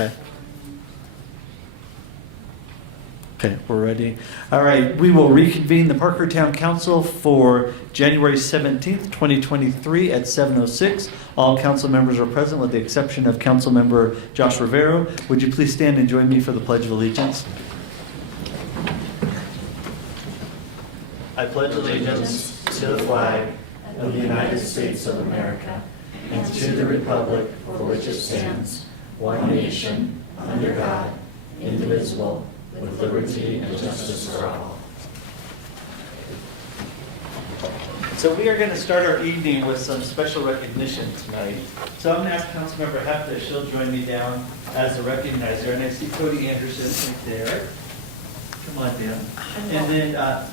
Okay. Okay, we're ready. All right, we will reconvene the Parker Town Council for January 17th, 2023 at 7:06. All council members are present with the exception of Council Member Josh Rivero. Would you please stand and join me for the Pledge of Allegiance? I pledge allegiance to the flag of the United States of America and to the republic for which it stands, one nation, under God, indivisible, with liberty and justice for all. So we are going to start our evening with some special recognition tonight. So I'm going to ask Councilmember Hefta if she'll join me down as the recognizer. And I see Cody Anderson right there. Come on down. And then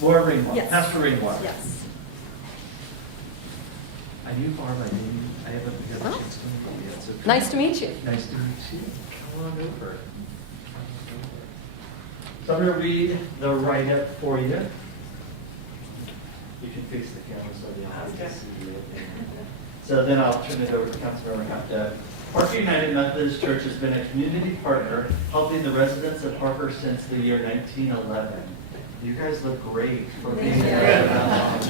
Laura Ringwald, Yes. Pastor Ringwald. Yes. I knew Barb, I haven't got a Well, chance to meet you yet. So Nice to meet you. Nice to meet you. Come on over. So I'm going to read the write-up for you. You can face the camera so they don't have to see you. So then I'll turn it over to Councilmember Hefta. Parker United Methodist Church has been a community partner helping the residents of Parker since the year 1911. You guys look great for being there.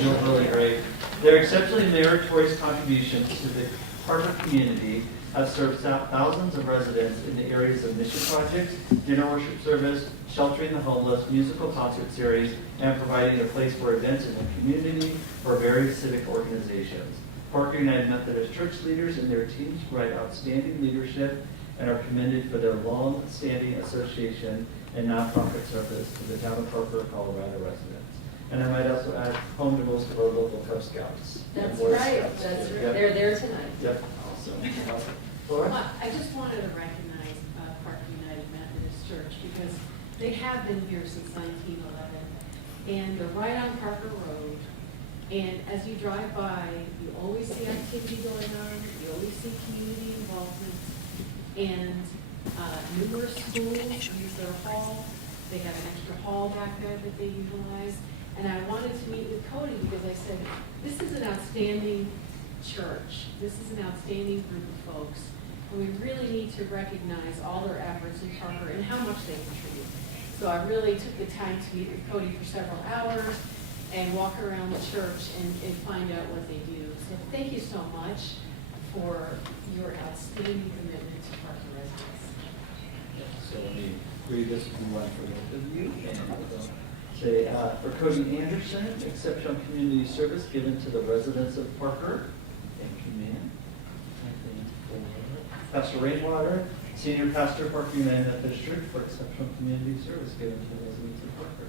You look really great. Their exceptionally meritorious contributions to the Parker community have served thousands of residents in the areas of mission projects, dinner worship service, sheltering the homeless, musical concert series, and providing a place for events in the community for various civic organizations. Parker United Methodist Church leaders and their teams provide outstanding leadership and are commended for their long-standing association and nonprofit service to the town of Parker, Colorado residents. And I might also add, home to most of our local Cub Scouts. and That's Boy right. Scouts. That's right. Yep. They're there tonight. Yep, awesome. Laura? I just wanted to recognize Parker United Methodist Church because they have been here since 1911, and they're right on Parker Road. And as you drive by, you always see activity going on, you always see community involvement, and numerous schools use their hall. They have an extra hall back there that they utilize. And I wanted to meet with Cody because I said, this is an outstanding church. This is an outstanding group of folks. And we really need to recognize all their efforts in Parker and how much they contribute. So I really took the time to meet with Cody for several hours and walk around the church and find out what they do. So thank you so much for your outstanding commitment to Parker residents. So let me read this one for both of you. And say, for Cody Anderson, exceptional community service given to the residents of Parker. Thank you, ma'am. And then for Pastor Rainwater, senior pastor, Parker United Methodist Church, for exceptional community service given to the residents of Parker.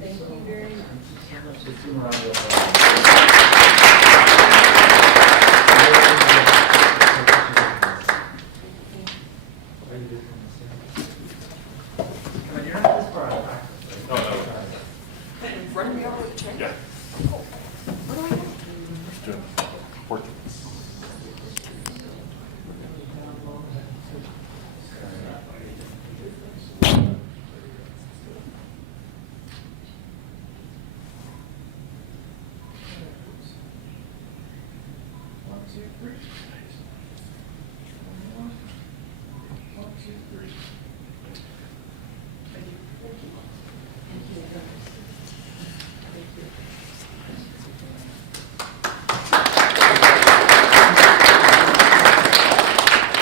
Thank you very much. Thank you so much. Let's give them a round of applause. Come on, you're not this far out of practice, right? No. Run me over the train. Yeah. What do I do? Just doing work. One, two, three. One, two, three. Thank you.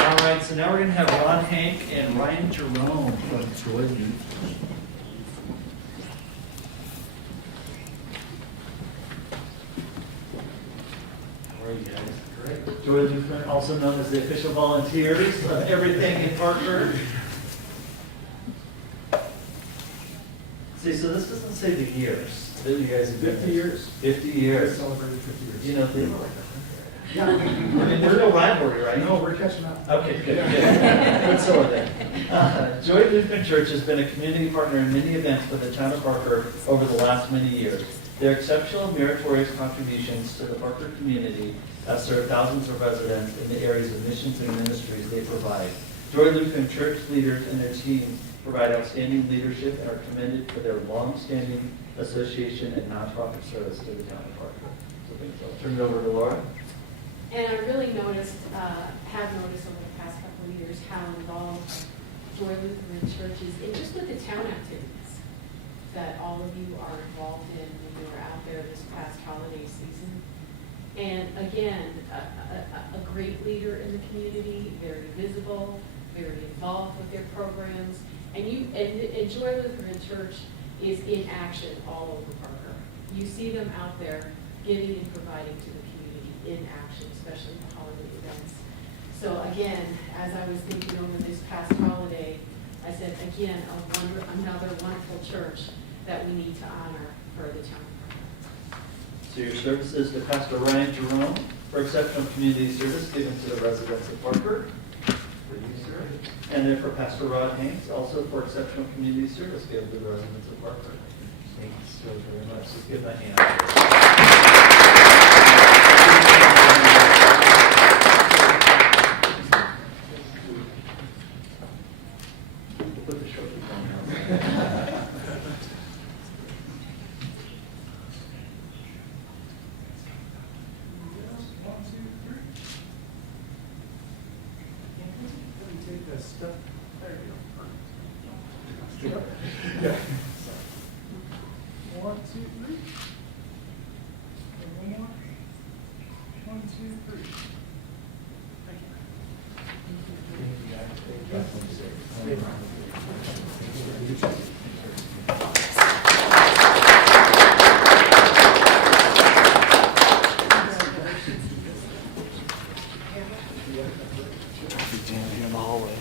All right, so now we're going to have Ron Hank and Ryan Jerome from Jordan. How are you guys? Great. Jordan Lutheran, also known as the official volunteers of everything in Parker. See, so this doesn't say the years that you guys have been 50 years. 50 years. Celebrated 50 years. You know, they were like 100. Yeah, I mean, there's no rivalry, right? No, we're catching up. Okay, good, good. Good, so are they. Joy Lutheran Church has been a community partner in many events for the town of Parker over the last many years. Their exceptional meritorious contributions to the Parker community have served thousands of residents in the areas of missions and ministries they provide. Joy Lutheran Church leaders and their teams provide outstanding leadership and are commended for their long-standing association and nonprofit service to the town of Parker. So thanks. I'll turn it over to Laura. And I really noticed, have noticed over the past couple of years, how involved Joy Lutheran Church is in just with the town activities that all of you are involved in when you were out there this past holiday season. And again, a great leader in the community, very visible, very involved with their programs. And Joy Lutheran Church is in action all over Parker. You see them out there giving and providing to the community in action, especially the holiday events. So again, as I was thinking over this past holiday, I said, again, another wonderful church that we need to honor for the town of Parker. So your services to Pastor Ryan Jerome for exceptional community service given to the residents of Parker. For you, sir. And then for Pastor Rod Haynes, also for exceptional community service given to the residents of Parker. Thanks so very much. Let's give that hand. We'll put the trophy down now. One, two, three. Let me take that step. There you go. Yeah. One, two, three. And one more. One, two, three. In the hallway.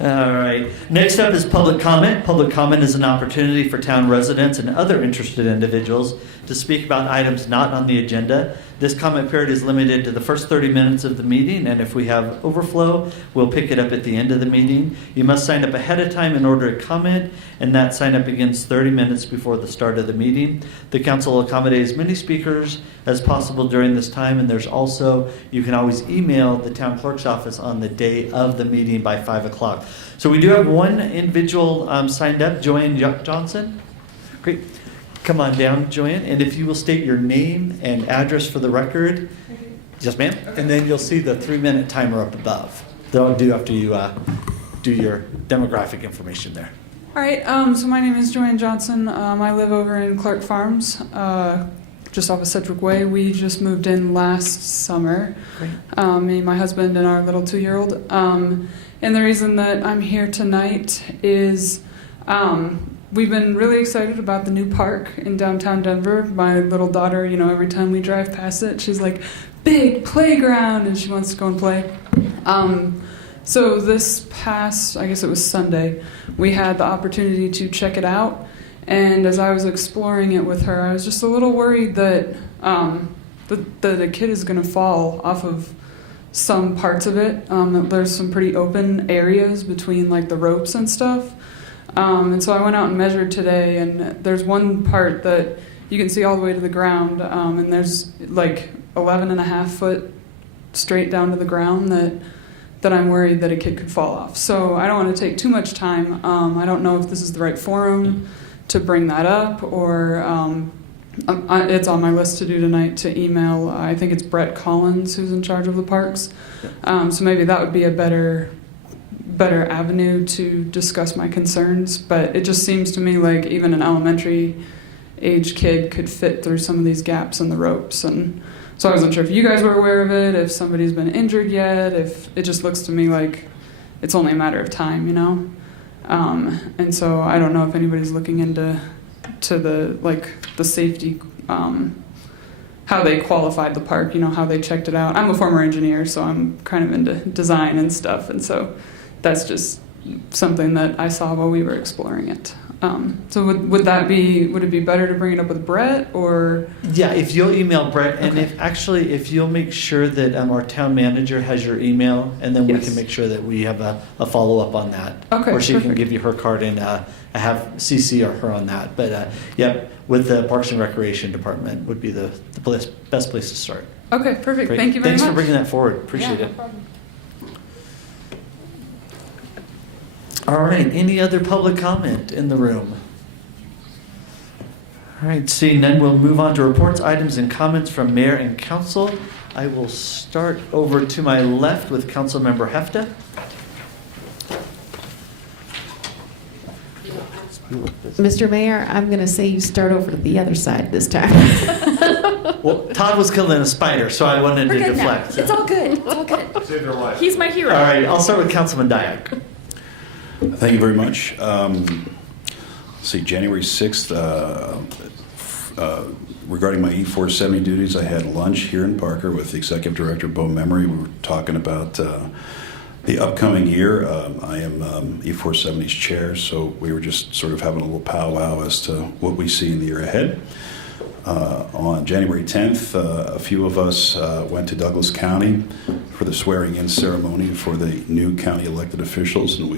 All right. Next up is public comment. Public comment is an opportunity for town residents and other interested individuals to speak about items not on the agenda. This comment period is limited to the first 30 minutes of the meeting, and if we have overflow, we'll pick it up at the end of the meeting. You must sign up ahead of time in order to comment, and that sign up begins 30 minutes before the start of the meeting. The council will accommodate as many speakers as possible during this time, and there's also, you can always email the town clerk's office on the day of the meeting by 5 o'clock. So we do have one individual signed up, Joanne Johnson. Great. Come on down, Joanne, and if you will state your name and address for the record. Yes, ma'am. And then you'll see the 3-minute timer up above. That'll do after you do your demographic information there. All right, so my name is Joanne Johnson. I live over in Clark Farms, just off of Sedgwick Way. We just moved in last summer, me, my husband, and our little 2-year-old. And the reason that I'm here tonight is we've been really excited about the new park in downtown Denver. My little daughter, every time we drive past it, she's like, big playground, and she wants to go and play. So this past, I guess it was Sunday, we had the opportunity to check it out. And as I was exploring it with her, I was just a little worried that the kid is going to fall off of some parts of it. There's some pretty open areas between like the ropes and stuff. And so I went out and measured today, and there's one part that you can see all the way to the ground, and there's like 11.5 foot straight down to the ground that I'm worried that a kid could fall off. So I don't want to take too much time. I don't know if this is the right forum to bring that up, or it's on my list to do tonight to email. I think it's Brett Collins who's in charge of the parks. So maybe that would be a better avenue to discuss my concerns, but it just seems to me like even an elementary age kid could fit through some of these gaps in the ropes. And so I wasn't sure if you guys were aware of it, if somebody's been injured yet, if it just looks to me like it's only a matter of time, and so I don't know if anybody's looking into the safety, how they qualified the park, how they checked it out. I'm a former engineer, so I'm kind of into design and stuff, and so that's just something that I saw while we were exploring it. So would it be better to bring it up with Brett, or? Yeah, if you'll email Brett, and Okay. if you'll make sure that our town manager has your email, and then we Yes. can make sure that we have a follow-up on that. Okay, or she can perfect. give you her card and have CC or her on that. But with the Parks and Recreation Department would be the best place to start. Okay, perfect. Great. Thank you very Thanks much. for bringing that forward. Appreciate Yeah, it. no problem. All right, any other public comment in the room? All right, seeing none, we'll move on to reports, items, and comments from mayor and council. I will start over to my left with Councilmember Hefta. Mr. Mayor, I'm going to say you start over to the other side this time. Well, Todd was killed in a spider, so I wanted We're to good now. deflect. It's all good. It's all good. Save their life. He's my hero. All right, I'll start with Councilman Dyak. Thank you very much. Let's see, January 6th, regarding my E470 duties, I had lunch here in Parker with the Executive Director, Bo Memory. We were talking about the upcoming year. I am E470's chair, so we were just sort of having a little powwow as to what we see in the year ahead. On January 10th, a few of us went to Douglas County for the swearing-in ceremony for the new county elected officials, and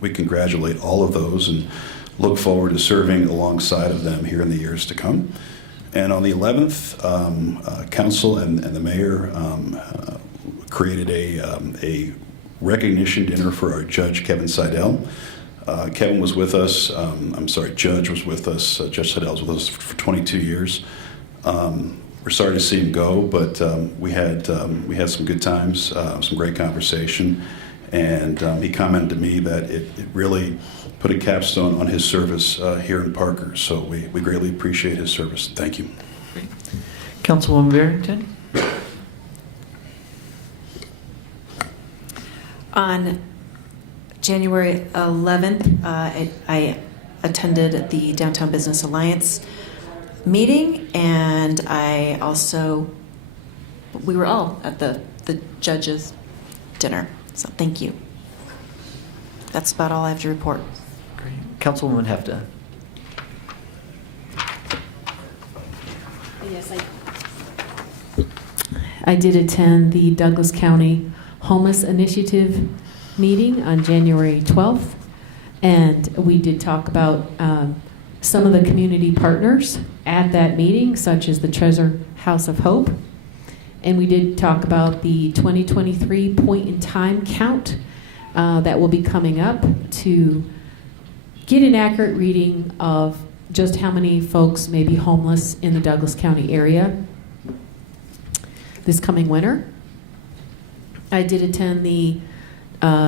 we congratulate all of those and look forward to serving alongside of them here in the years to come. And on the 11th, council and the mayor created a recognition dinner for our judge, Kevin Seidel. Kevin was with us, Judge was with us, Judge Seidel was with us for 22 years. We're sorry to see him go, but we had some good times, some great conversation, and he commented to me that it really put a capstone on his service here in Parker, so we greatly appreciate his service. Thank you. Councilwoman Barrington. On January 11th, I attended the Downtown Business Alliance meeting, and we were all at the judges' dinner. So thank you. That's about all I have to report. Great. Councilwoman Hefta. Yes, I did attend the Douglas County Homeless Initiative meeting on January 12th, and we did talk about some of the community partners at that meeting, such as the Treasure House of Hope, and we did talk about the 2023 point-in-time count that will be coming up to get an accurate reading of just how many folks may be homeless in the Douglas County area this coming winter. I did attend the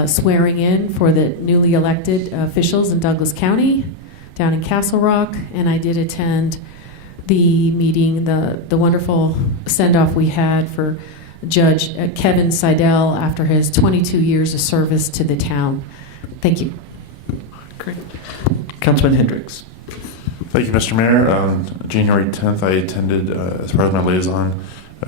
swearing in for the newly elected officials in Douglas County down in Castle Rock, and I did attend the meeting, the wonderful send-off we had for Judge Kevin Seidel after his 22 years of service to the town. Thank you. Great. Councilman Hendricks. Thank you, Mr. Mayor. On January 10th, I attended, as part of my liaison,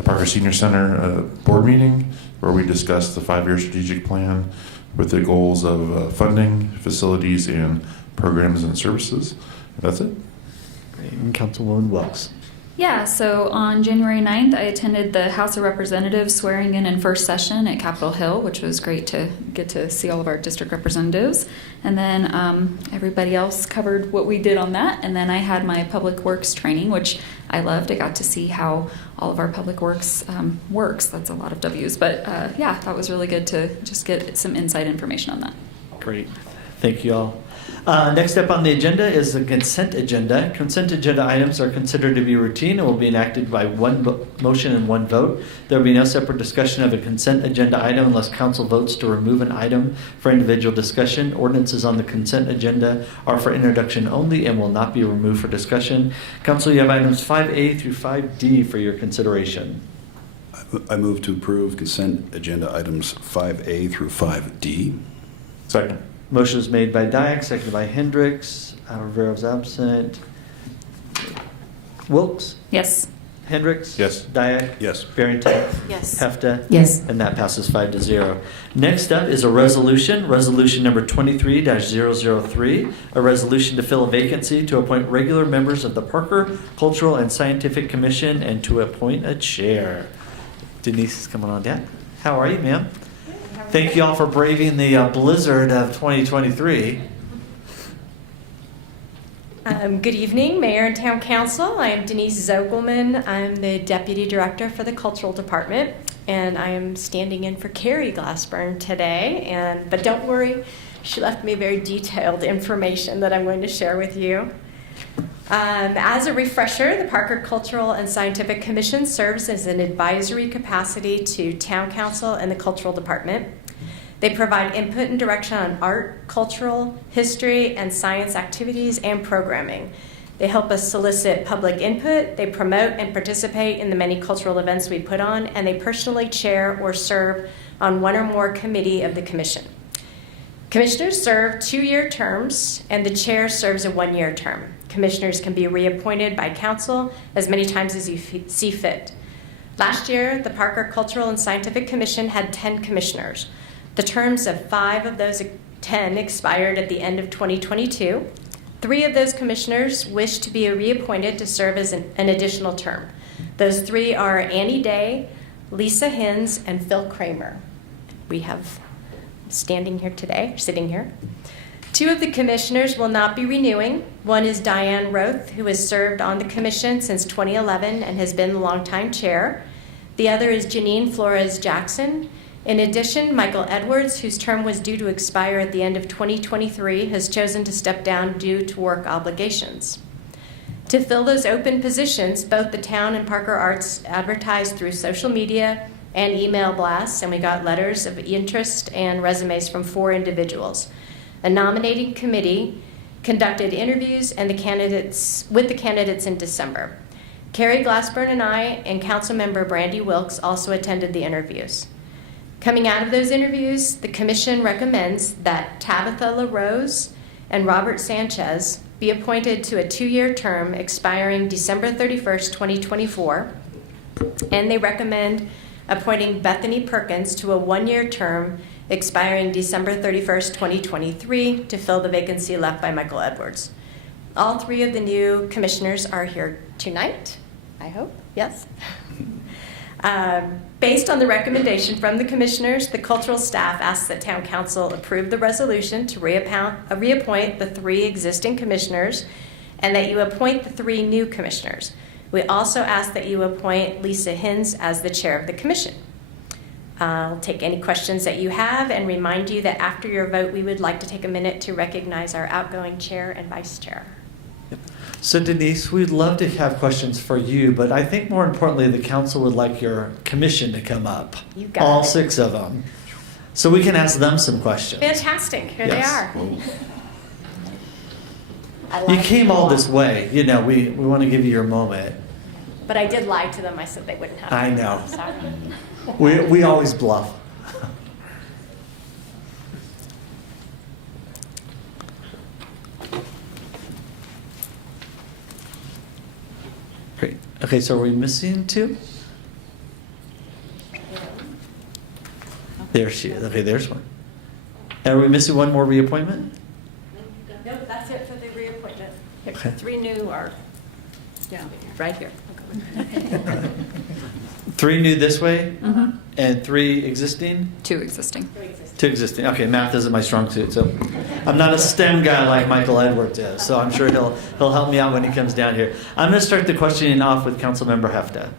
Parker Senior Center board meeting where we discussed the 5-year strategic plan with the goals of funding, facilities, and programs and services. That's it. Great. And Councilwoman Wilkes. Yeah, so on January 9th, I attended the House of Representatives swearing in first session at Capitol Hill, which was great to get to see all of our district representatives. And then everybody else covered what we did on that. And then I had my public works training, which I loved. I got to see how all of our public works works. That's a lot of W's. But yeah, that was really good to just get some inside information on that. Great. Thank you all. Next up on the agenda is the consent agenda. Consent agenda items are considered to be routine and will be enacted by one motion and one vote. There will be no separate discussion of a consent agenda item unless council votes to remove an item for individual discussion. Ordinances on the consent agenda are for introduction only and will not be removed for discussion. Council, you have items 5A through 5D for your consideration. I move to approve consent agenda items 5A through 5D. Second. Motion is made by Dyak, seconded by Hendricks. Rivera's absent. Wilkes? Yes. Hendricks? Yes. Dyak? Yes. Barrington? Yes. Hefta? Yes. And that passes 5-0. Next up is a resolution number 23-003, a resolution to fill a vacancy to appoint regular members of the Parker Cultural and Scientific Commission and to appoint a chair. Denise is coming on down. How are you, ma'am? Thank you all for braving the blizzard of 2023. Good evening, Mayor and Town Council. I am Denise Zogelman. I'm the Deputy Director for the Cultural Department, and I am standing in for Carrie Glassburn today. But don't worry, she left me very detailed information that I'm going to share with you. As a refresher, the Parker Cultural and Scientific Commission serves as an advisory capacity to Town Council and the Cultural Department. They provide input and direction on art, cultural, history, and science activities and programming. They help us solicit public input, they promote and participate in the many cultural events we put on, and they personally chair or serve on one or more committee of the commission. Commissioners serve 2-year terms, and the chair serves a 1-year term. Commissioners can be reappointed by council as many times as you see fit. Last year, the Parker Cultural and Scientific Commission had 10 commissioners. The terms of 5 of those 10 expired at the end of 2022. 3 of those commissioners wish to be reappointed to serve as an additional term. Those 3 are Annie Day, Lisa Hins, and Phil Kramer. We have standing here today, sitting here. 2 of the commissioners will not be renewing. One is Diane Roth, who has served on the commission since 2011 and has been the longtime chair. The other is Janine Flores Jackson. In addition, Michael Edwards, whose term was due to expire at the end of 2023, has chosen to step down due to work obligations. To fill those open positions, both the town and Parker Arts advertised through social media and email blasts, and we got letters of interest and resumes from 4 individuals. A nominating committee conducted interviews with the candidates in December. Carrie Glassburn and I and Councilmember Brandy Wilkes also attended the interviews. Coming out of those interviews, the commission recommends that Tabitha LaRose and Robert Sanchez be appointed to a 2-year term expiring December 31st, 2024, and they recommend appointing Bethany Perkins to a 1-year term expiring December 31st, 2023, to fill the vacancy left by Michael Edwards. All 3 of the new commissioners are here tonight, I hope, yes? Based on the recommendation from the commissioners, the cultural staff asks that Town Council approve the resolution to reappoint the 3 existing commissioners and that you appoint the 3 new commissioners. We also ask that you appoint Lisa Hins as the chair of the commission. I'll take any questions that you have and remind you that after your vote, we would like to take a minute to recognize our outgoing chair and vice chair. So Denise, we'd love to have questions for you, but I think more importantly, the council would like your commission to come up. You got all it. 6 of them. So we can ask them some questions. Fantastic. Here Yes. they are. I You lied came to all them. this way. You know, we want to give you your moment. But I did lie to them. I said they wouldn't have. I know. Sorry. We always bluff. Great. Okay, so are we missing 2? There she is. Okay, there's one. And are we missing one more reappointment? No, that's it for the reappointment. Okay. 3 new are right here. 3 new this way, Mhm. and 3 existing? 2 existing. 2 existing. Okay, math isn't my strong suit, so I'm not a STEM guy like Michael Edwards is. So I'm sure he'll help me out when he comes down here. I'm going to start the questioning off with Councilmember Hefta.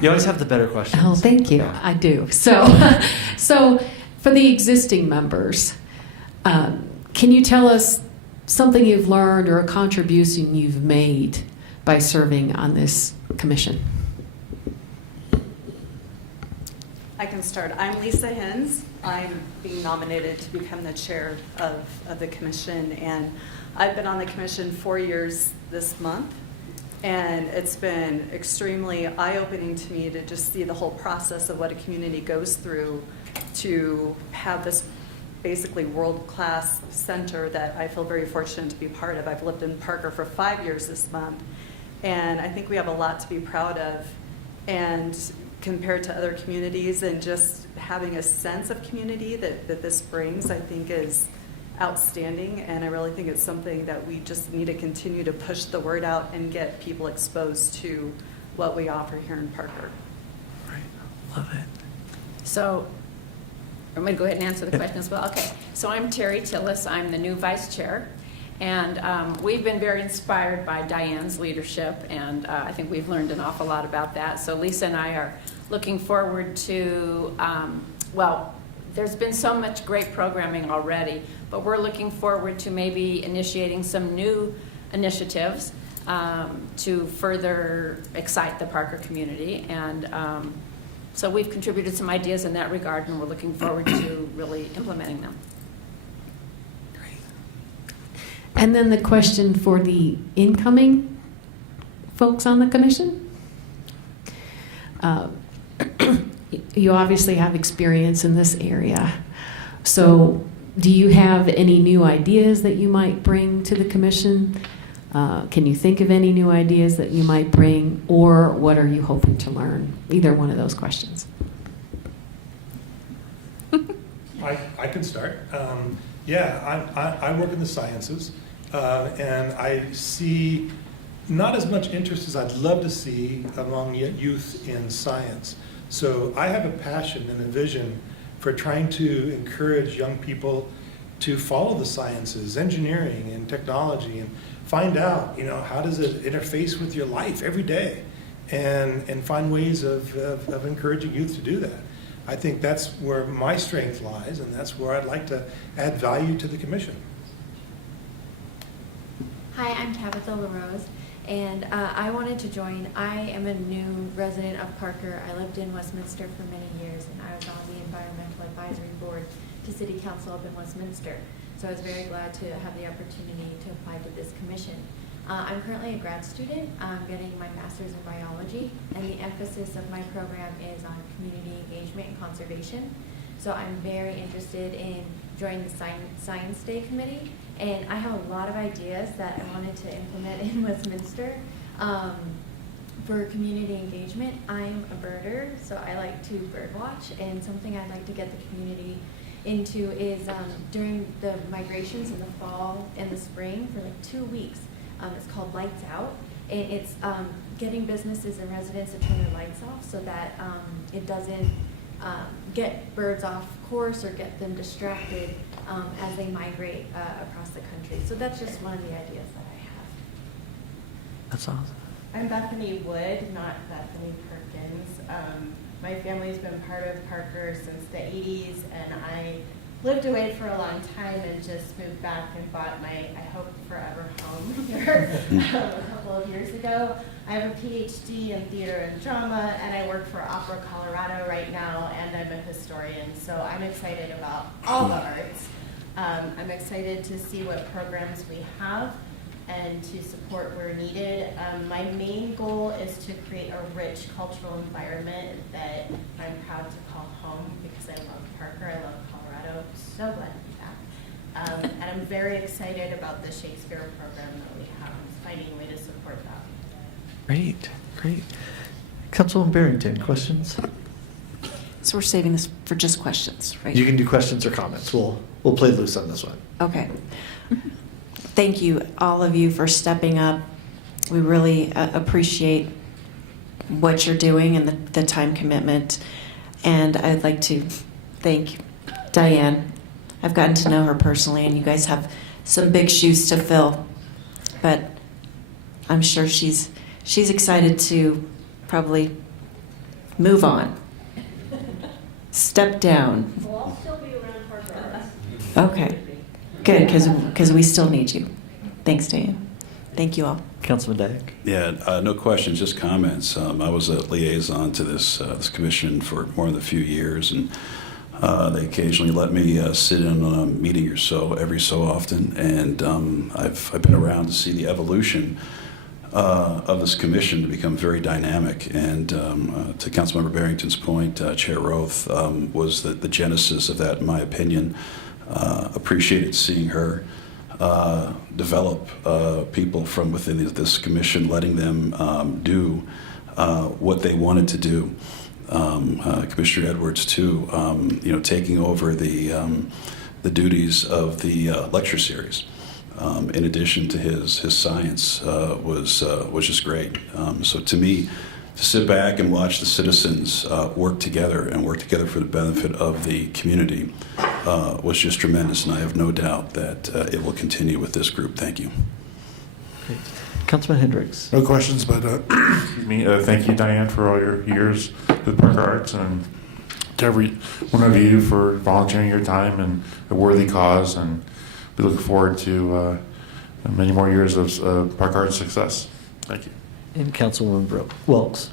You always have the better questions. Oh, thank you. I do. So, so for the existing members, can you tell us something you've learned or a contribution you've made by serving on this commission? I can start. I'm Lisa Hins. I'm being nominated to become the chair of the commission, and I've been on the commission 4 years this month, and it's been extremely eye-opening to me to just see the whole process of what a community goes through to have this basically world-class center that I feel very fortunate to be part of. I've lived in Parker for 5 years this month, and I think we have a lot to be proud of. And compared to other communities, and just having a sense of community that this brings, I think is outstanding. And I really think it's something that we just need to continue to push the word out and get people exposed to what we offer here in Parker. Right. Love it. So I'm going to go ahead and answer the question as well. Okay, so I'm Terry Tillis. I'm the new vice chair. And we've been very inspired by Diane's leadership, and I think we've learned an awful lot about that. So Lisa and I are looking forward to, there's been so much great programming already, but we're looking forward to maybe initiating some new initiatives to further excite the Parker community. And so we've contributed some ideas in that regard, and we're looking forward to really implementing them. And then the question for the incoming folks on the commission. You obviously have experience in this area. So do you have any new ideas that you might bring to the commission? Can you think of any new ideas that you might bring, or what are you hoping to learn? Either one of those questions. I can start. I work in the sciences, and I see not as much interest as I'd love to see among youth in science. So I have a passion and a vision for trying to encourage young people to follow the sciences, engineering and technology, and find out, how does it interface with your life every day, and find ways of encouraging youth to do that. I think that's where my strength lies, and that's where I'd like to add value to the commission. Hi, I'm Tabitha LaRose, and I wanted to join. I am a new resident of Parker. I lived in Westminster for many years, and I was on the Environmental Advisory Board to City Council up in Westminster. So I was very glad to have the opportunity to apply to this commission. I'm currently a grad student. I'm getting my master's in biology, and the emphasis of my program is on community engagement and conservation. So I'm very interested in joining the Science Day Committee, and I have a lot of ideas that I wanted to implement in Westminster for community engagement. I'm a birder, so I like to bird watch, and something I'd like to get the community into is during the migrations in the fall and the spring for like 2 weeks. It's called Lights Out, and it's getting businesses and residents to turn their lights off so that it doesn't get birds off course or get them distracted as they migrate across the country. So that's just one of the ideas that I have. That's awesome. I'm Bethany Wood, not Bethany Perkins. My family's been part of Parker since the 80s, and I lived away for a long time and just moved back and bought my, I hope, forever home here a couple of years ago. I have a PhD in theater and drama, and I work for Opera Colorado right now, and I'm a historian, so I'm excited about all the arts. I'm excited to see what programs we have and to support where needed. My main goal is to create a rich cultural environment that I'm proud to call home, because I love Parker, I love Colorado, so glad to be back. And I'm very excited about the Shakespeare program that we have, finding a way to support that. Great. Councilwoman Barrington, questions? So we're saving this for just questions, right? You can do questions or comments. We'll play loose on this one. Okay. Thank you, all of you, for stepping up. We really appreciate what you're doing and the time commitment. And I'd like to thank Diane. I've gotten to know her personally, and you guys have some big shoes to fill. But I'm sure she's excited to probably move on. Step down. We'll all still be around Parker. Okay. Good, because we still need you. Thanks, Diane. Thank you all. Councilman Dyak. Yeah, no questions, just comments. I was a liaison to this commission for more than a few years, and they occasionally let me sit in on a meeting or so every so often, and I've been around to see the evolution of this commission to become very dynamic. And to Councilmember Barrington's point, Chair Roth was the genesis of that, in my opinion. Appreciated seeing her develop people from within this commission, letting them do what they wanted to do. Commissioner Edwards too, taking over the duties of the lecture series. In addition to his science was just great. So to me, to sit back and watch the citizens work together for the benefit of the community was just tremendous, and I have no doubt that it will continue with this group. Thank you. Great. Councilman Hendricks. No questions, but excuse me. Thank you, Diane, for all your years with Parker Arts, and to every one of you for volunteering your time and a worthy cause, and we look forward to many more years of Park Art success. Thank you. And Councilwoman Wilkes.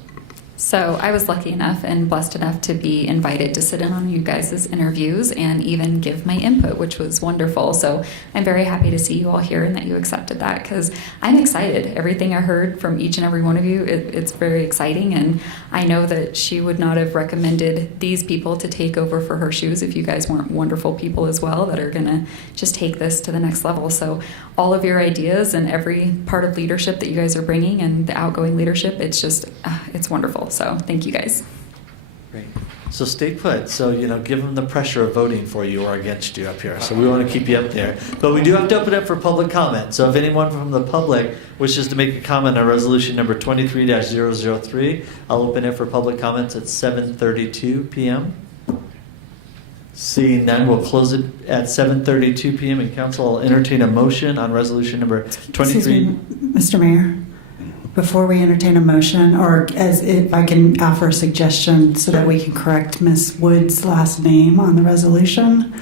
So I was lucky enough and blessed enough to be invited to sit in on you guys' interviews and even give my input, which was wonderful. So I'm very happy to see you all here and that you accepted that, because I'm excited. Everything I heard from each and every one of you, it's very exciting. And I know that she would not have recommended these people to take over for her shoes if you guys weren't wonderful people as well that are going to just take this to the next level. So all of your ideas and every part of leadership that you guys are bringing and the outgoing leadership, it's just, it's wonderful. So thank you guys. Great. So stay put. So, give them the pressure of voting for you or against you up here. So we want to keep you up there. But we do have to open up for public comment. So if anyone from the public wishes to make a comment on resolution number 23-003, I'll open it for public comments at 7:32 p.m. Seeing none, we'll close it at 7:32 p.m. and council will entertain a motion on resolution number 23. Excuse me, Mr. Mayor. Before we entertain a motion, or as if I can offer a suggestion so that we can correct Ms. Wood's last name on the resolution.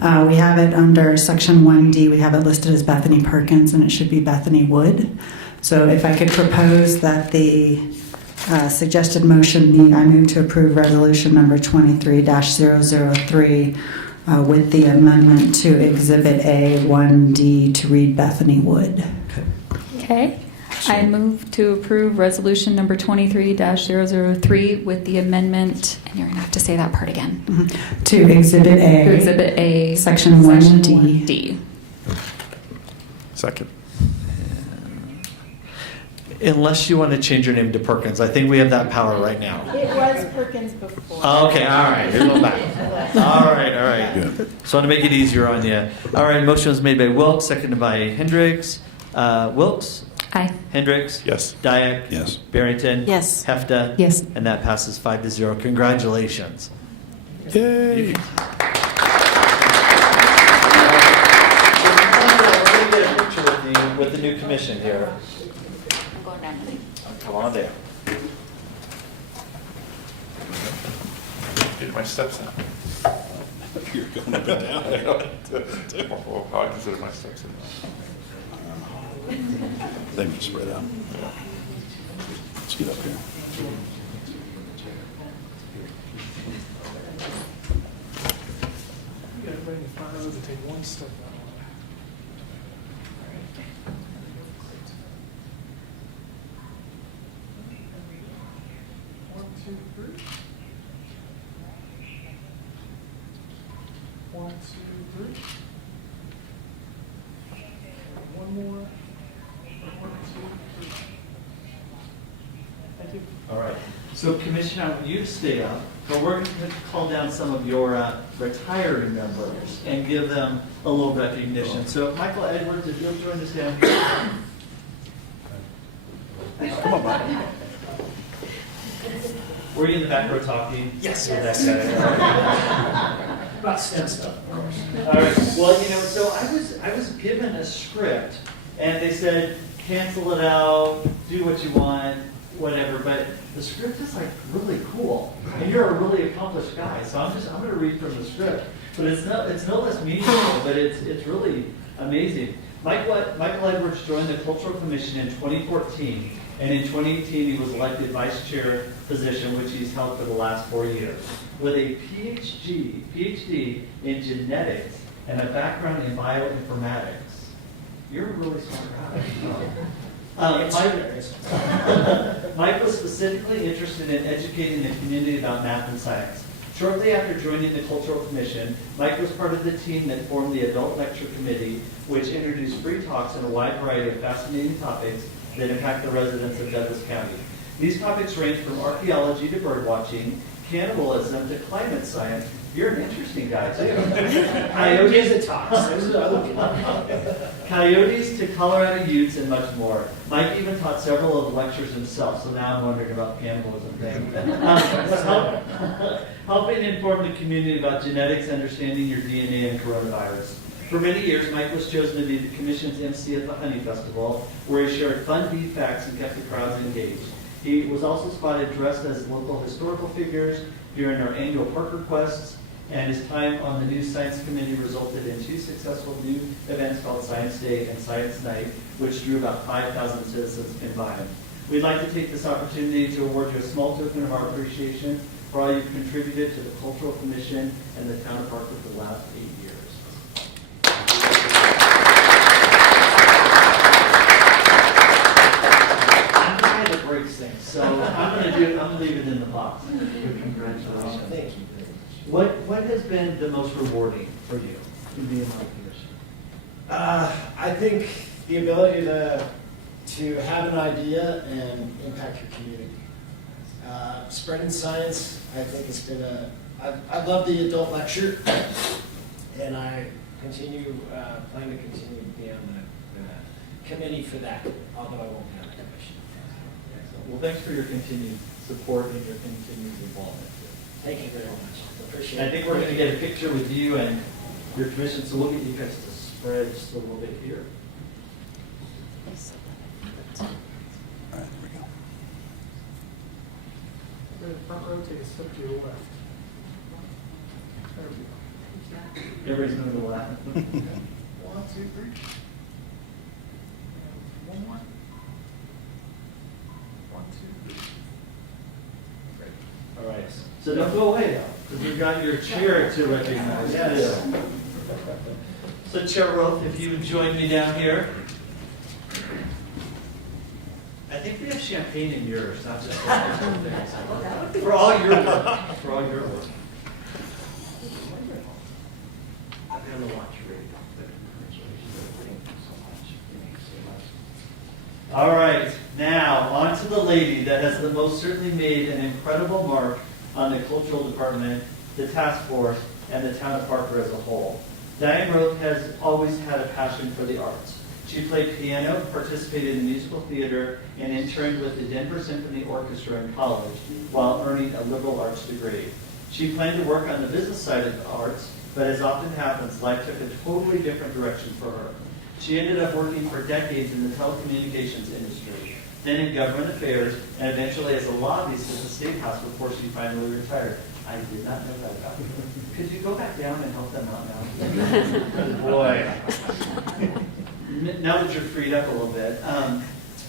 We have it under section 1D, we have it listed as Bethany Perkins, and it should be Bethany Wood. So if I could propose that the suggested motion be, I move to approve resolution number 23-003 with the amendment to Exhibit A 1D to read Bethany Wood. Okay. I move to approve resolution number 23-003 with the amendment, and you're going to have to say that part again. Mm-hmm. To Exhibit A. To Exhibit A. Section 1D. Second. Unless you want to change your name to Perkins. I think we have that power right now. It was Perkins before. Okay, all right. You're going back. All right. Good. So I want to make it easier on you. All right, motion was made by Wilkes, seconded by Hendricks. Wilkes? Aye. Hendricks? Yes. Dyak? Yes. Barrington? Yes. Hefta? Yes. And that passes 5-0. Congratulations. Yay! With the new commission here. I'm going down. Come on there. Get my steps in. You're going up and down. Well, I consider my steps in. They can spread out. Let's get up here. Everybody in front of us to take one step that way. One, two, three. One, two, three. One more. One, two, three. Thank you. All right. So Commissioner, I want you to stay up, but we're going to call down some of your retiring members and give them a little recognition. So Michael Edwards, if you'll join us down here. Come on, buddy. Were you in the back row talking? Yes. With that guy? About STEM stuff, of course. All right. Well, so I was given a script, and they said cancel it out, do what you want, whatever. But the script is like really cool, and you're a really accomplished guy. So I'm going to read from the script. But it's no less meaningful, but it's really amazing. Michael Edwards joined the Cultural Commission in 2014, and in 2018 he was elected vice chair position, which he's held for the last 4 years. With a PhD in genetics and a background in bioinformatics. You're a really smart guy. Mike was specifically interested in educating the community about math and science. Shortly after joining the Cultural Commission, Mike was part of the team that formed the Adult Lecture Committee, which introduced free talks on a wide variety of fascinating topics that impact the residents of Douglas County. These topics range from archaeology to birdwatching, cannibalism to climate science. You're an interesting guy, too. Coyotes to Colorado Utes and much more. Mike even taught several of the lectures himself, so now I'm wondering about cannibalism thing. Helping inform the community about genetics, understanding your DNA, and coronavirus. For many years, Mike was chosen to be the Commission's MC at the Honey Festival, where he shared fun bee facts and kept the crowds engaged. He was also spotted dressed as local historical figures during our annual Parker Quests, and his time on the new Science Committee resulted in 2 successful new events called Science Day and Science Night, which drew about 5,000 citizens combined. We'd like to take this opportunity to award you a small token of our appreciation for all you've contributed to the Cultural Commission and the Town of Parker for the last 8 years. I'm going to break things, so I'm going to leave it in the box. Congratulations. Thank you. What has been the most rewarding for you in being on the commission? I think the ability to have an idea and impact your community. Spreading science, I think it's been I love the adult lecture, and I plan to continue to be on the committee for that, although I won't have a commission. Excellent. Well, thanks for your continued support and your continued involvement. Thank you very much. Appreciate And it. I think we're going to get a picture with you and your commission, so we'll get you guys to spread just a little bit here. All right, there we go. Front rotate, step to your left. Everybody's going to go left. 1, 2, 3. One more. 1, 2, 3. Great. All right. So don't go away, though, because we've got your chair to recognize. Yes. too. So Chair Roth, if you would join me down here. I think we have champagne in yours, not just for all your work. For all your work. I've got to watch your radio. All right, now on to the lady that has the most certainly made an incredible mark on the cultural department, the task force, and the town of Parker as a whole. Diane Roth has always had a passion for the arts. She played piano, participated in musical theater, and interned with the Denver Symphony Orchestra in college while earning a liberal arts degree. She planned to work on the business side of the arts, but as often happens, life took a totally different direction for her. She ended up working for decades in the telecommunications industry, then in government affairs, and eventually as a lobbyist at the State House before she finally retired. I did not know that about her. Could you go back down and help them out now? Boy. Now that you're freed up a little bit.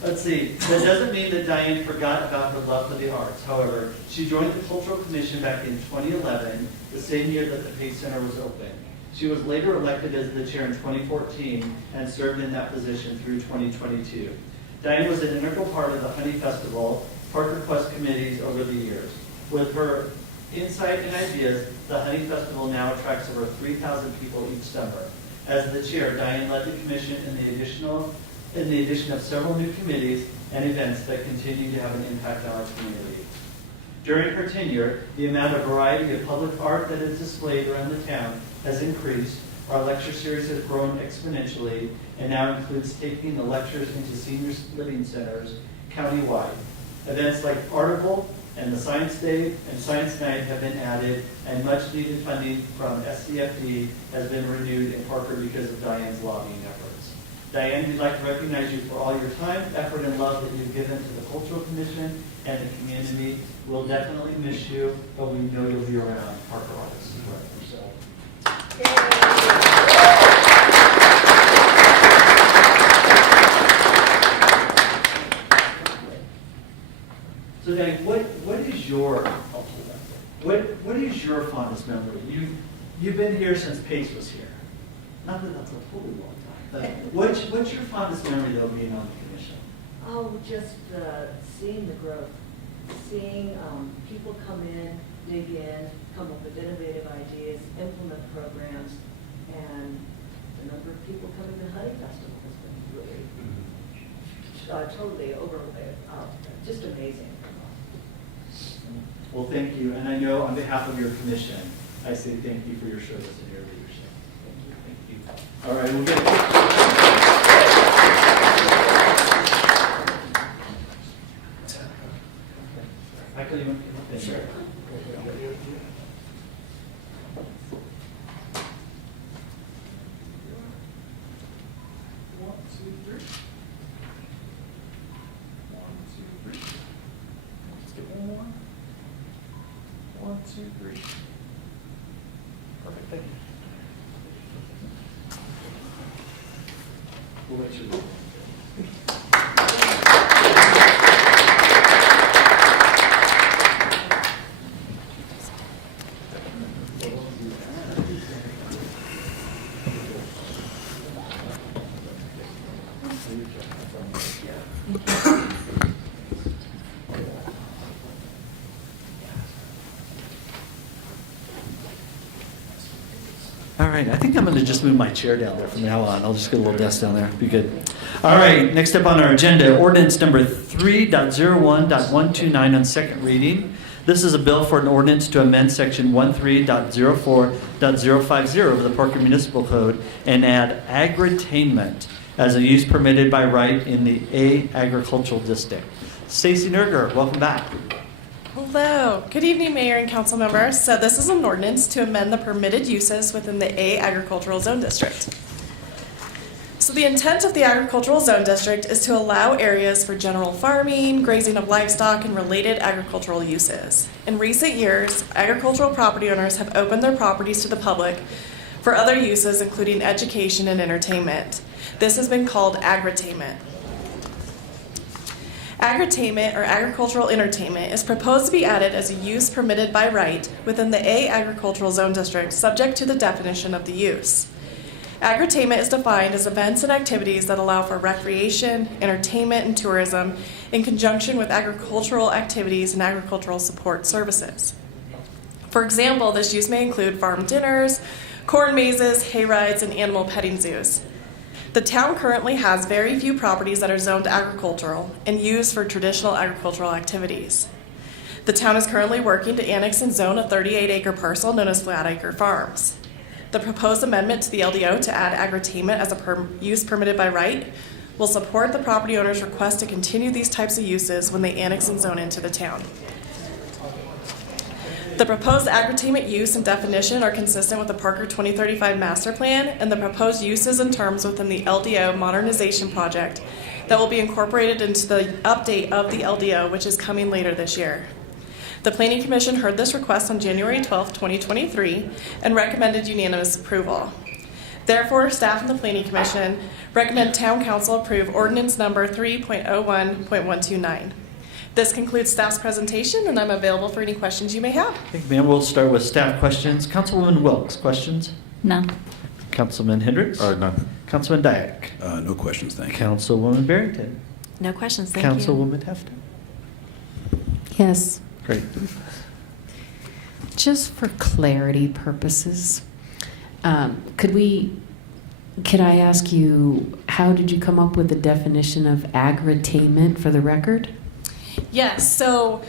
Let's see. That doesn't mean that Diane forgot about her love for the arts. However, she joined the Cultural Commission back in 2011, the same year that the Pace Center was opened. She was later elected as the chair in 2014 and served in that position through 2022. Diane was an integral part of the Honey Festival, Parker Quest committees over the years. With her insight and ideas, the Honey Festival now attracts over 3,000 people each summer. As the chair, Diane led the commission in the addition of several new committees and events that continue to have an impact on our community. During her tenure, the amount of variety of public art that is displayed around the town has increased. Our lecture series has grown exponentially and now includes taking the lectures into senior living centers countywide. Events like Article and the Science Day and Science Night have been added, and much needed funding from SCFD has been renewed in Parker because of Diane's lobbying efforts. Diane, we'd like to recognize you for all your time, effort, and love that you've given to the Cultural Commission and the community. We'll definitely miss you, but we know you'll be around Parker Artists forever. So Diane, what is your what is your fondest memory? You've been here since Pace was here. Not that that's a totally long time, but what's your fondest memory though being on the commission? Oh, just seeing the growth, seeing people come in, dig in, come up with innovative ideas, implement programs, and the number of people coming to Honey Festival has been really totally just amazing. Well, thank you, and I know on behalf of your commission, I say thank you for your service and your leadership. Thank you. All right, we'll get. I can even come up in here. 2, 3. Perfect, thank you. We'll let you roll. All right, I think I'm going to just move my chair down there from now on. I'll just get a little desk down there. Be good. All right, next up on our agenda, ordinance number 3.01.129 on second reading. This is a bill for an ordinance to amend section 13.04.050 of the Parker Municipal Code and add agritainment as a use permitted by right in the A Agricultural District. Stacy Nerger, welcome back. Hello. Good evening, Mayor and Council members. So this is an ordinance to amend the permitted uses within the A Agricultural Zone District. So the intent of the Agricultural Zone District is to allow areas for general farming, grazing of livestock, and related agricultural uses. In recent years, agricultural property owners have opened their properties to the public for other uses, including education and entertainment. This has been called agritainment. Agritainment, or agricultural entertainment, is proposed to be added as a use permitted by right within the A Agricultural Zone District, subject to the definition of the use. Agritainment is defined as events and activities that allow for recreation, entertainment, and tourism in conjunction with agricultural activities and agricultural support services. For example, this use may include farm dinners, corn mazes, hay rides, and animal petting zoos. The town currently has very few properties that are zoned agricultural and used for traditional agricultural activities. The town is currently working to annex and zone a 38-acre parcel known as Flatacre Farms. The proposed amendment to the LDO to add agritainment as a use permitted by right will support the property owner's request to continue these types of uses when they annex and zone into the town. The proposed agritainment use and definition are consistent with the Parker 2035 Master Plan and the proposed uses and terms within the LDO modernization project that will be incorporated into the update of the LDO, which is coming later this year. The Planning Commission heard this request on January 12, 2023, and recommended unanimous approval. Therefore, staff and the Planning Commission recommend Town Council approve ordinance number 3.01.129. This concludes staff's presentation, and I'm available for any questions you may have. Thank you, ma'am. We'll start with staff questions. Councilwoman Wilkes, questions? None. Councilman Hendricks? None. Councilman Dyak? No questions, thank you. Councilwoman Barrington? No questions, thank you. Councilwoman Hefton? Yes. Great. Just for clarity purposes, could I ask you, how did you come up with the definition of agritainment for the record? Yes, so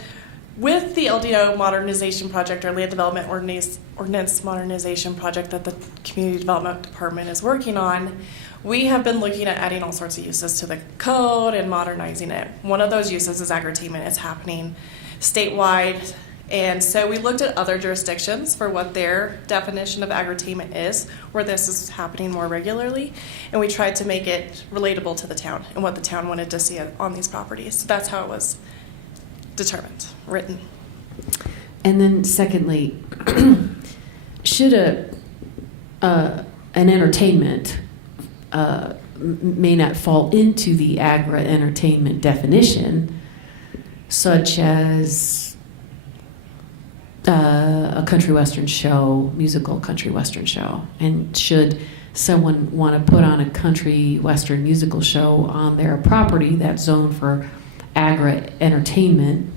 with the LDO modernization project, or land development ordinance modernization project that the Community Development Department is working on, we have been looking at adding all sorts of uses to the code and modernizing it. One of those uses is agritainment. It's happening statewide. And so we looked at other jurisdictions for what their definition of agritainment is, where this is happening more regularly, and we tried to make it relatable to the town and what the town wanted to see on these properties. So that's how it was determined, written. And then secondly, should an entertainment may not fall into the agri-entertainment definition, such as a country western show, musical country western show, and should someone want to put on a country western musical show on their property that's zoned for agri-entertainment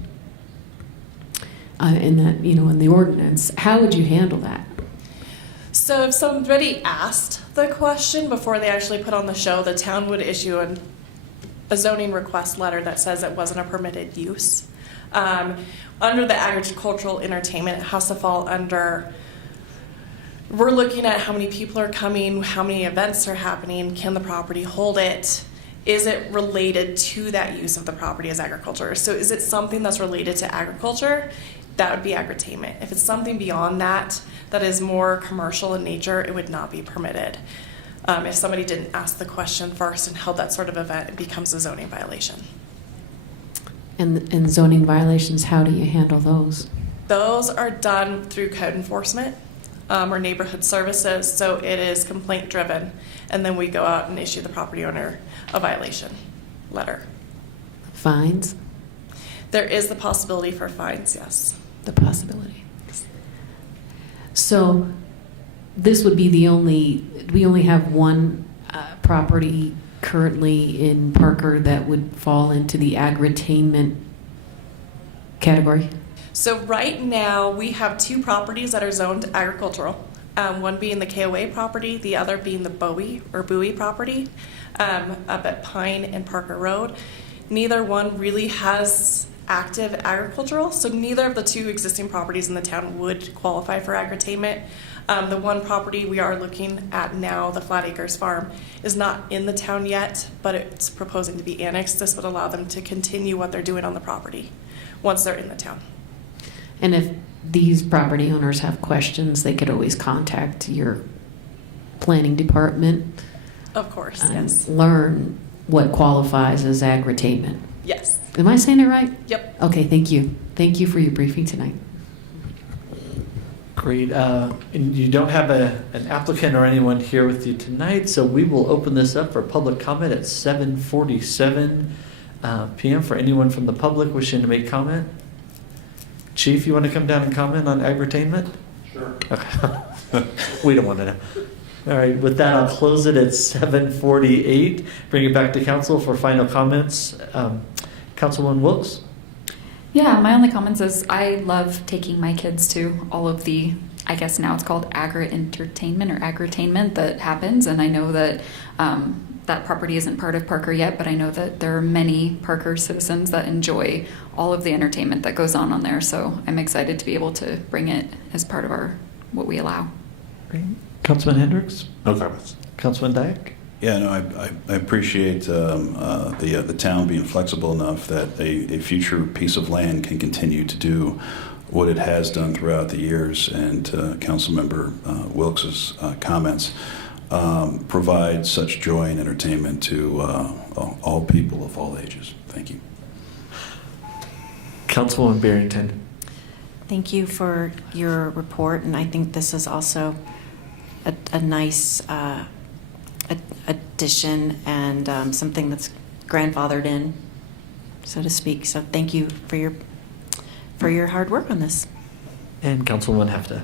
in that, in the ordinance, how would you handle that? So if somebody asked the question before they actually put on the show, the town would issue a zoning request letter that says it wasn't a permitted use. Under the agricultural entertainment, it has to fall under, we're looking at how many people are coming, how many events are happening, can the property hold it? Is it related to that use of the property as agriculture? So is it something that's related to agriculture? That would be agritainment. If it's something beyond that, that is more commercial in nature, it would not be permitted. If somebody didn't ask the question first and held that sort of event, it becomes a zoning violation. And zoning violations, how do you handle those? Those are done through code enforcement or neighborhood services, so it is complaint driven, and then we go out and issue the property owner a violation letter. Fines? There is the possibility for fines, yes. The possibility. So this would be the only, we only have one property currently in Parker that would fall into the agritainment category? So right now, we have 2 properties that are zoned agricultural, one being the KOA property, the other being the Bowie property up at Pine and Parker Road. Neither one really has active agricultural, so neither of the 2 existing properties in the town would qualify for agritainment. The one property we are looking at now, the Flat Acres Farm, is not in the town yet, but it's proposing to be annexed. This would allow them to continue what they're doing on the property once they're in the town. And if these property owners have questions, they could always contact your planning department. Of course, and yes. learn what qualifies as agritainment. Yes. Am I saying it right? Yep. Okay, thank you. Thank you for your briefing tonight. Great. And you don't have an applicant or anyone here with you tonight, so we will open this up for public comment at 7:47 p.m. for anyone from the public wishing to make comment. Chief, you want to come down and comment on agritainment? Sure. Okay. We don't want to know. All right, with that, I'll close it at 7:48. Bring it back to council for final comments. Councilwoman Wilkes? Yeah, my only comments is I love taking my kids to all of the, I guess now it's called agri-entertainment or agritainment that happens. And I know that that property isn't part of Parker yet, but I know that there are many Parker citizens that enjoy all of the entertainment that goes on there. So I'm excited to be able to bring it as part of what we allow. Great. Councilman Hendricks? No comments. Councilman Dyak? Yeah, no, I appreciate the town being flexible enough that a future piece of land can continue to do what it has done throughout the years. And Councilmember Wilkes' comments provide such joy and entertainment to all people of all ages. Thank you. Councilwoman Barrington? Thank you for your report, and I think this is also a nice addition and something that's grandfathered in, so to speak. So thank you for your hard work on this. And Councilwoman Hefta?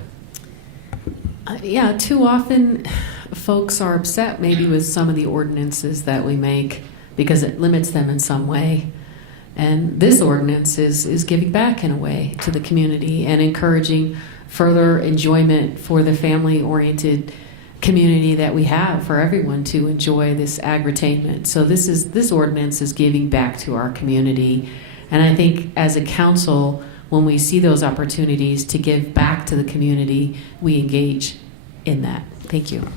Yeah, too often folks are upset maybe with some of the ordinances that we make because it limits them in some way. And this ordinance is giving back in a way to the community and encouraging further enjoyment for the family-oriented community that we have for everyone to enjoy this agritainment. So this ordinance is giving back to our community. And I think as a council, when we see those opportunities to give back to the community, we engage in that. Thank you.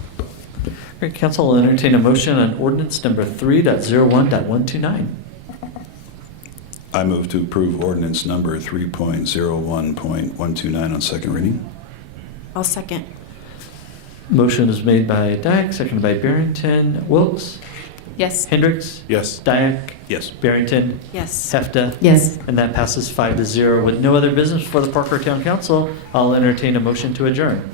Great. Council will entertain a motion on ordinance number 3.01.129. I move to approve ordinance number 3.01.129 on second reading. I'll second. Motion is made by Dyak, seconded by Barrington. Wilkes? Yes. Hendricks? Yes. Dyak? Yes. Barrington? Yes. Hefta? Yes. And that passes 5-0. With no other business before the Parker Town Council, I'll entertain a motion to adjourn.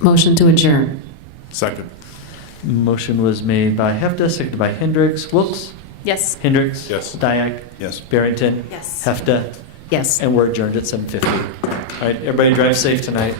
Motion to adjourn. Second. Motion was made by Hefta, seconded by Hendricks. Wilkes? Yes. Hendricks? Yes. Dyak? Yes. Barrington? Yes. Hefta? Yes. And we're adjourned at 7:50. All right, everybody drive safe tonight.